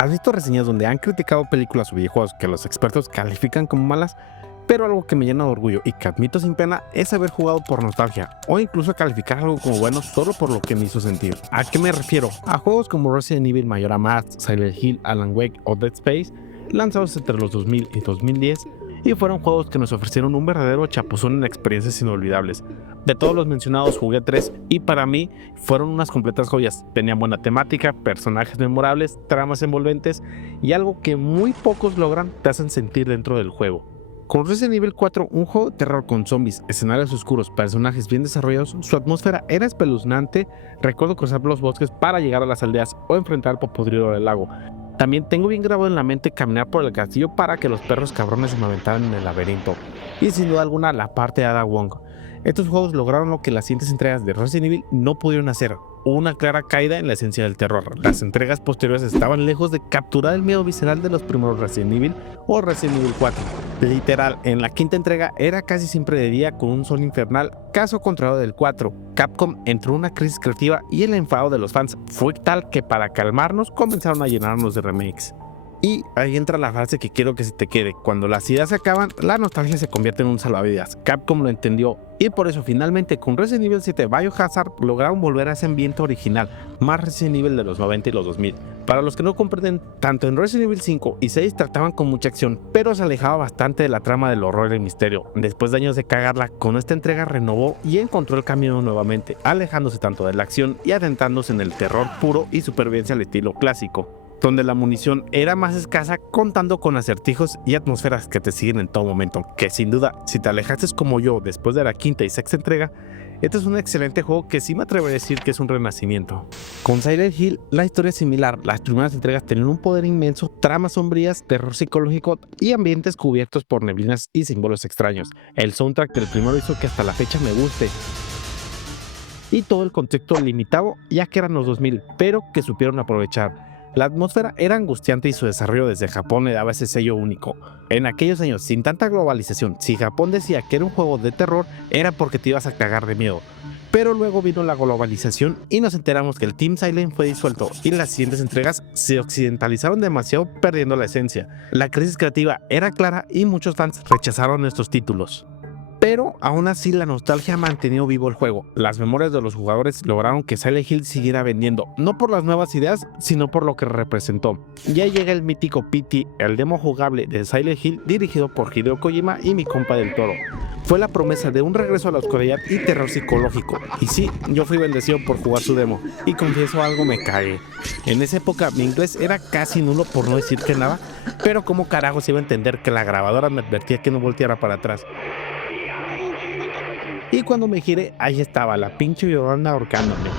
¿Has visto reseñas donde han criticado películas o videojuegos que los expertos califican como malas? Pero algo que me llena de orgullo y que admito sin pena es haber jugado por nostalgia, o incluso calificar algo como bueno solo por lo que me hizo sentir. ¿A qué me refiero? A juegos como Resident Evil Majora's Mask, Silent Hill, Alan Wake o Dead Space, lanzados entre los 2000 y 2010, y fueron juegos que nos ofrecieron un verdadero chapuzón en experiencias inolvidables. De todos los mencionados jugué 3 y para mí fueron unas completas joyas. Tenían buena temática, personajes memorables, tramas envolventes y algo que muy pocos logran te hacen sentir dentro del juego. Con Resident Evil 4, un juego de terror con zombies, escenarios oscuros, personajes bien desarrollados, su atmósfera era espeluznante. Recuerdo cruzar los bosques para llegar a las aldeas o enfrentar al popodrilo del lago. También tengo bien grabado en la mente caminar por el castillo para que los perros cabrones se me aventaran en el laberinto. Y sin duda alguna la parte de Ada Wong. Estos juegos lograron lo que las siguientes entregas de Resident Evil no pudieron hacer, una clara caída en la esencia del terror. Las entregas posteriores estaban lejos de capturar el miedo visceral de los primeros Resident Evil o Resident Evil 4. Literal, en la quinta entrega era casi siempre de día con un sol infernal, caso contrario del 4. Capcom entró en una crisis creativa y el enfado de los fans fue tal que para calmarnos comenzaron a llenarnos de remakes. Y ahí entra la frase que quiero que se te quede: cuando las ideas se acaban, la nostalgia se convierte en un salvavidas. Capcom lo entendió y por eso finalmente con Resident Evil 7 Biohazard lograron volver a ese ambiente original, más Resident Evil de los 90 y los 2000. Para los que no comprenden, tanto en Resident Evil 5 y 6 trataban con mucha acción, pero se alejaba bastante de la trama del horror y el misterio. Después de años de cagarla, con esta entrega renovó y encontró el camino nuevamente, alejándose tanto de la acción y adentrándose en el terror puro y supervivencia al estilo clásico, donde la munición era más escasa, contando con acertijos y atmósferas que te siguen en todo momento, que sin duda, si te alejaste como yo después de la quinta y sexta entrega, este es un excelente juego que sí me atrevo a decir que es un renacimiento. Con Silent Hill la historia es similar. Las primeras entregas tenían un poder inmenso, tramas sombrías, terror psicológico y ambientes cubiertos por neblinas y símbolos extraños. El soundtrack del primero hizo que hasta la fecha me guste, y todo el contexto limitado ya que eran los 2000, pero que supieron aprovechar. La atmósfera era angustiante y su desarrollo desde Japón le daba ese sello único. En aquellos años, sin tanta globalización, si Japón decía que era un juego de terror, era porque te ibas a cagar de miedo. Pero luego vino la globalización y nos enteramos que el Team Silent fue disuelto y las siguientes entregas se occidentalizaron demasiado, perdiendo la esencia. La crisis creativa era clara y muchos fans rechazaron estos títulos. Pero aún así la nostalgia ha mantenido vivo el juego. Las memorias de los jugadores lograron que Silent Hill siguiera vendiendo, no por las nuevas ideas, sino por lo que representó. Ya llega el mítico PT, el demo jugable de Silent Hill dirigido por Hideo Kojima y mi compa del Toro. Fue la promesa de un regreso a la oscuridad y terror psicológico. Y sí, yo fui bendecido por jugar su demo, y confieso algo, me cagué. En esa época mi inglés era casi nulo, por no decir que nada, pero cómo carajos iba a entender que la grabadora me advertía que no volteara para atrás. Y cuando me giré, ahí estaba la pinche Llorona ahorcándome.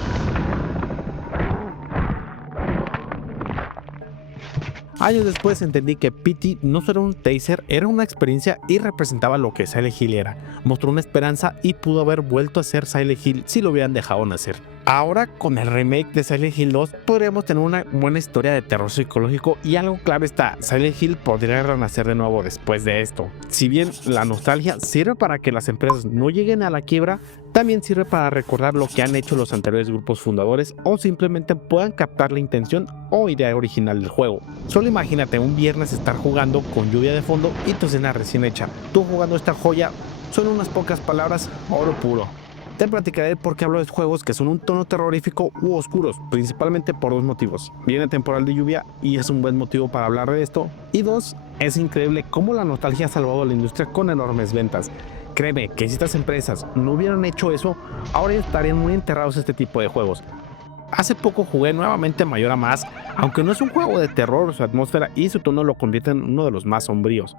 Años después entendí que PT no solo era un taser, era una experiencia y representaba lo que Silent Hill era. Mostró una esperanza y pudo haber vuelto a ser Silent Hill si lo hubieran dejado nacer. Ahora con el remake de Silent Hill 2 podríamos tener una buena historia de terror psicológico y algo clave está: Silent Hill podría renacer de nuevo después de esto. Si bien la nostalgia sirve para que las empresas no lleguen a la quiebra, también sirve para recordar lo que han hecho los anteriores grupos fundadores o simplemente puedan captar la intención o idea original del juego. Solo imagínate un viernes estar jugando con lluvia de fondo y tu cena recién hecha. Tú jugando esta joya, son unas pocas palabras, oro puro. Te platicaré por qué hablo de juegos que son un tono terrorífico u oscuros, principalmente por dos motivos. Viene temporal de lluvia y es un buen motivo para hablar de esto. Y dos, es increíble cómo la nostalgia ha salvado a la industria con enormes ventas. Créeme que si estas empresas no hubieran hecho eso, ahora estarían muy enterrados este tipo de juegos. Hace poco jugué nuevamente Majora's Mask, aunque no es un juego de terror, su atmósfera y su tono lo convierten en uno de los más sombríos.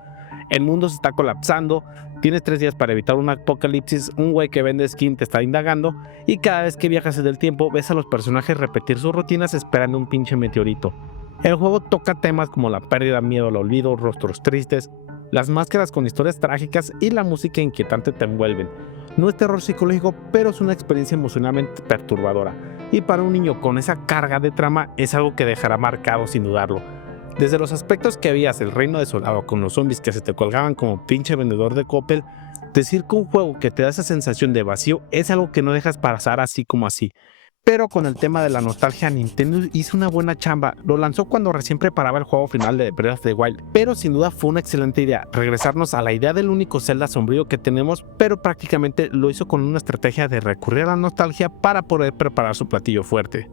El mundo se está colapsando, tienes 3 días para evitar un apocalipsis, un güey que vende skin te está indagando y cada vez que viajas en el tiempo ves a los personajes repetir sus rutinas esperando un pinche meteorito. El juego toca temas como la pérdida, miedo al olvido, rostros tristes, las máscaras con historias trágicas y la música inquietante te envuelven. No es terror psicológico, pero es una experiencia emocionalmente perturbadora. Y para un niño con esa carga de trama es algo que dejará marcado sin dudarlo. Desde los aspectos que veías el reino desolado con los zombies que se te colgaban como pinche vendedor de Coppel, decir que un juego que te da esa sensación de vacío es algo que no dejas pasar así como así. Pero con el tema de la nostalgia, Nintendo hizo una buena chamba. Lo lanzó cuando recién preparaba el juego final de Breath of the Wild, pero sin duda fue una excelente idea regresarnos a la idea del único Zelda sombrío que tenemos, pero prácticamente lo hizo con una estrategia de recurrir a la nostalgia para poder preparar su platillo fuerte.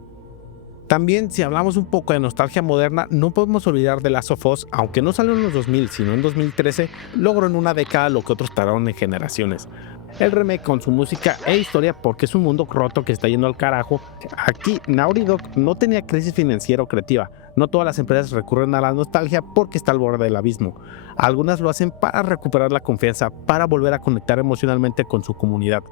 También, si hablamos un poco de nostalgia moderna, no podemos olvidar de Last of Us. Aunque no salió en los 2000 sino en 2013, logró en una década lo que otros tardaron en generaciones. El remake con su música e historia, porque es un mundo roto que está yendo al carajo. Aquí Naughty Dog no tenía crisis financiera o creativa. No todas las empresas recurren a la nostalgia porque está al borde del abismo. Algunas lo hacen para recuperar la confianza, para volver a conectar emocionalmente con su comunidad.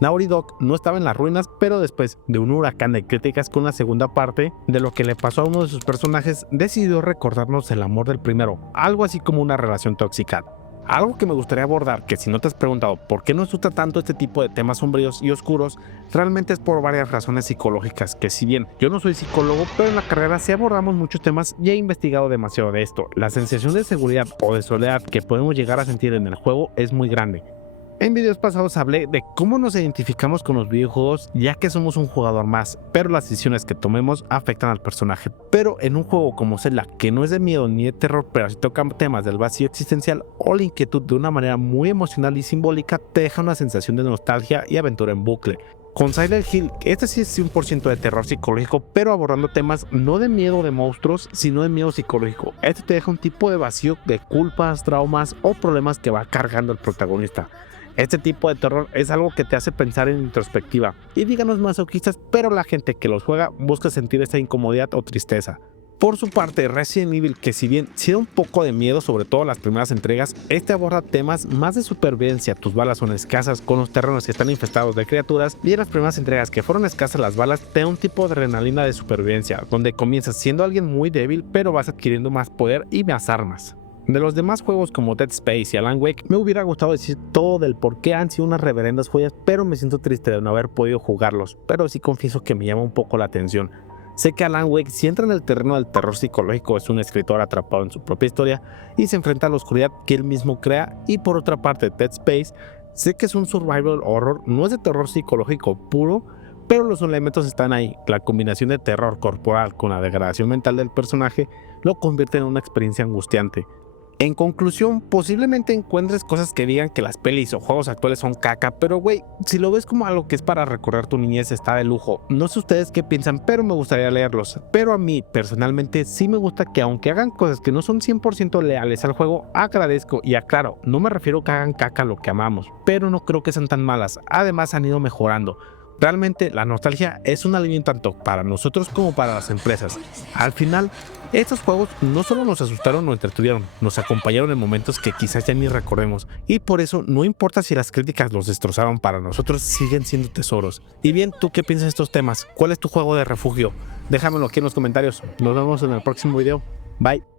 Naughty Dog no estaba en las ruinas, pero después de un huracán de críticas con la segunda parte de lo que le pasó a uno de sus personajes, decidió recordarnos el amor del primero, algo así como una relación tóxica. Algo que me gustaría abordar, que si no te has preguntado por qué nos gusta tanto este tipo de temas sombríos y oscuros, realmente es por varias razones psicológicas, que si bien yo no soy psicólogo, pero en la carrera sí abordamos muchos temas y he investigado demasiado de esto. La sensación de seguridad o de soledad que podemos llegar a sentir en el juego es muy grande. En videos pasados hablé de cómo nos identificamos con los videojuegos, ya que somos un jugador más, pero las decisiones que tomemos afectan al personaje. Pero en un juego como Zelda, que no es de miedo ni de terror, pero sí toca temas del vacío existencial o la inquietud de una manera muy emocional y simbólica, te deja una sensación de nostalgia y aventura en bucle. Con Silent Hill, este sí es 100% de terror psicológico, pero abordando temas no de miedo de monstruos, sino de miedo psicológico. Este te deja un tipo de vacío de culpas, traumas o problemas que va cargando el protagonista. Este tipo de terror es algo que te hace pensar en introspectiva, y díganos masoquistas, pero la gente que los juega busca sentir esta incomodidad o tristeza. Por su parte, Resident Evil, que si bien sí da un poco de miedo, sobre todo las primeras entregas, este aborda temas más de supervivencia. Tus balas son escasas, con los terrenos que están infestados de criaturas, y en las primeras entregas que fueron escasas las balas, te da un tipo de adrenalina de supervivencia, donde comienzas siendo alguien muy débil, pero vas adquiriendo más poder y más armas. De los demás juegos como Dead Space y Alan Wake, me hubiera gustado decir todo del por qué han sido unas reverendas joyas, pero me siento triste de no haber podido jugarlos, pero sí confieso que me llama un poco la atención. Sé que Alan Wake, si entra en el terreno del terror psicológico, es un escritor atrapado en su propia historia y se enfrenta a la oscuridad que él mismo crea, y por otra parte Dead Space, sé que es un survival horror, no es de terror psicológico puro, pero los elementos están ahí. La combinación de terror corporal con la degradación mental del personaje lo convierte en una experiencia angustiante. En conclusión, posiblemente encuentres cosas que digan que las pelis o juegos actuales son caca, pero güey, si lo ves como algo que es para recorrer tu niñez, está de lujo. No sé ustedes qué piensan, pero me gustaría leerlos. Pero a mí, personalmente, sí me gusta que aunque hagan cosas que no son 100% leales al juego, agradezco y aclaro, no me refiero que hagan caca lo que amamos, pero no creo que sean tan malas. Además han ido mejorando. Realmente la nostalgia es un alivio tanto para nosotros como para las empresas. Al final, estos juegos no solo nos asustaron o entretuvieron, nos acompañaron en momentos que quizás ya ni recordemos, y por eso no importa si las críticas los destrozaron, para nosotros siguen siendo tesoros. Y bien, ¿tú qué piensas de estos temas? ¿Cuál es tu juego de refugio? Déjamelo aquí en los comentarios. Nos vemos en el próximo video. Bye.